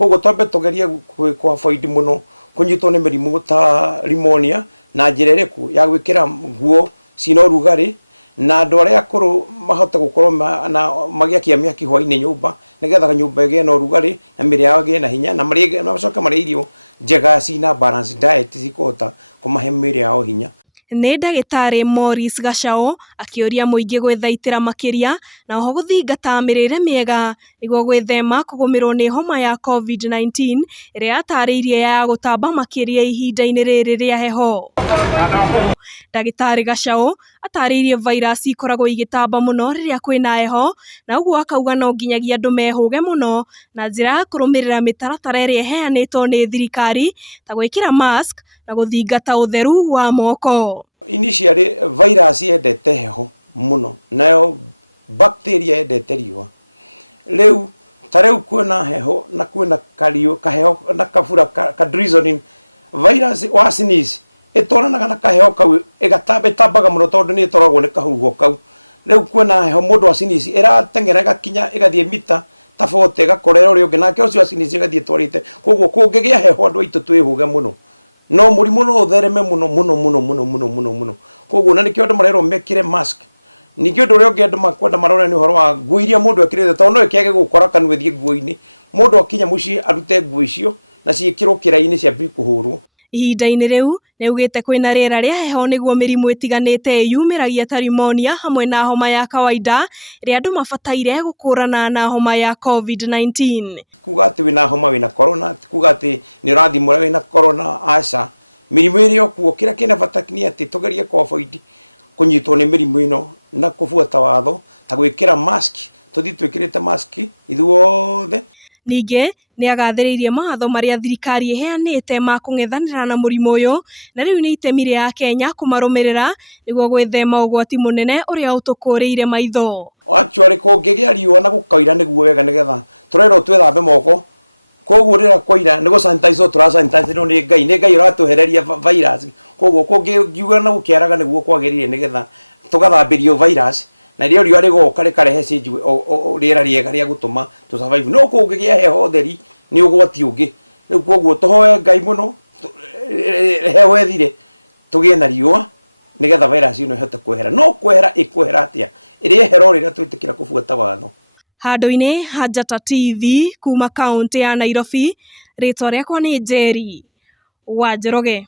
koguo twambe tugerie kwa avoid muno kunyitwo ni mirimu ta pneumonia na njira iriku ya gwikira nguo cina rugari na andu aria akuru mahote gukorwo na magiakia miaki hwaini nyumba nigetha nyumba igie na rugari na miri yao igie na hinya na macoke marie irio njega cina balance diet cikuhota kumahe miri yao hinya. Nĩ ndagĩtarĩ Maurice Gachao akĩũria mũingĩ gwĩthaitĩra makĩria na oho gũthingata mĩrĩre mĩega nĩguo gwĩthema kũgũmĩrwo nĩ homa ya COVID-19 ĩrĩa yatarĩirie ya gũtamba makĩria ihinda-inĩ rĩrĩ rĩa heho. Ndagĩtarĩ Gachao atarĩirie virus ikoragwo igĩtamba mũno rĩrĩa kwĩna heho, na ũguo akauga no nginyagia andũ mehũge mũno na njĩra ya kũrũmĩrĩra mĩtaratara ĩrĩa ĩheanĩtwo nĩ thirikari ta gwĩkĩra mask na gũthingata ũtheru wa moko. Initially virus yendete heho muno nayo bacteria yendete riũa. Rĩu ta rĩu kwĩna heho na kwĩna kaheho na kabura ka drizzling, virus wa sneeze ĩtwaranaga na kaheho kau ĩtambaga mũno tondũ nĩ ĩtwaragwo nĩ kahuruho kau. Rĩu kwĩna heho mũndũ wa sneeze ĩrateng'era ĩgakinya ĩgathiĩ mita ta 40 ĩgakorera ũrĩa ũngĩ nake ũcio wa sneeze ĩgathiĩ ĩtwarĩte. Koguo kũngĩgĩa heho andũ aitũ twĩhũge mũno no mũrimũ no ũthereme mũno. Koguo na nĩkĩo andũ marerwo mekĩre mask. Ningĩ ũndũ ũrĩa ũngĩ andũ makwenda marore nĩ ũhoro wa nguo iria mũndũ ekĩrĩte tondũ no ĩkĩage gũkora kanua ĩthiĩ nguo-inĩ. Mũndũ akinya mũciĩ arute nguo icio na ciĩkĩrwo kĩraĩ-inĩ ciambie kũhũrwo. Ihinda-inĩ rĩu nĩaugĩte kwĩna rĩera rĩa heho nĩguo mĩrimũ ĩtiganĩte yumĩragia ta pneumonia hamwe na homa ya kawaida ĩrĩa andũ mabataire gũkũrana na homa ya COVID-19. Kuga atĩ wĩna homa wĩna corona, kuga atĩ nĩ ũrathimũra wĩna corona, aca. Mĩrimũ ĩrĩa okuo kĩrĩa kĩna bata nĩ atĩ tũgerie kũ avoid kũnyitwo nĩ mĩrimũ ĩno na kũbuata watho ta gwĩkĩra mask, tũthiĩ twĩkĩrĩte mask ithuothe. Ningĩ nĩagathĩrĩirie mawatho marĩa thirikari ĩheanĩte ma kũng'ethanĩra na mũrimũ ũyũ, na rĩu nĩ itemi rĩa Kenya kũmarũmĩrĩra nĩguo gwĩthema ũgwati mũnene ũrĩa ũtũkũrĩire maitho. Actually kũngĩgĩa riũa na gũkaira nĩguo wega nĩgetha tũrerwo twĩthambe moko. Koguo rĩrĩa kwaira nĩ gũsanitize tũrasanitize nĩ Ngai ũratwehereria virus. Koguo kũngiuga na gũkĩaraga nĩguo kwagĩrĩire nĩgetha tũgathambĩrio virus. Na rĩo riũa rĩgoka rĩkarehe change rĩera rĩega rĩa gũtũma tũ survive. No kũngĩgĩa heho theri nĩ ũgwati ũngĩ. Rĩu koguo tũhoe Ngai mũno heho ĩthire tũgĩe na riũa nĩgetha virus ĩno ĩhote kwehera. No kwehera ĩkwehera atĩa? Ĩrĩehera rĩrĩa twĩtĩkĩra kũbuata watho. Handũ-inĩ ha Njata TV kuma kaunti ya Nairobi, rĩtwa rĩakwa nĩ Njeri wa Njoroge.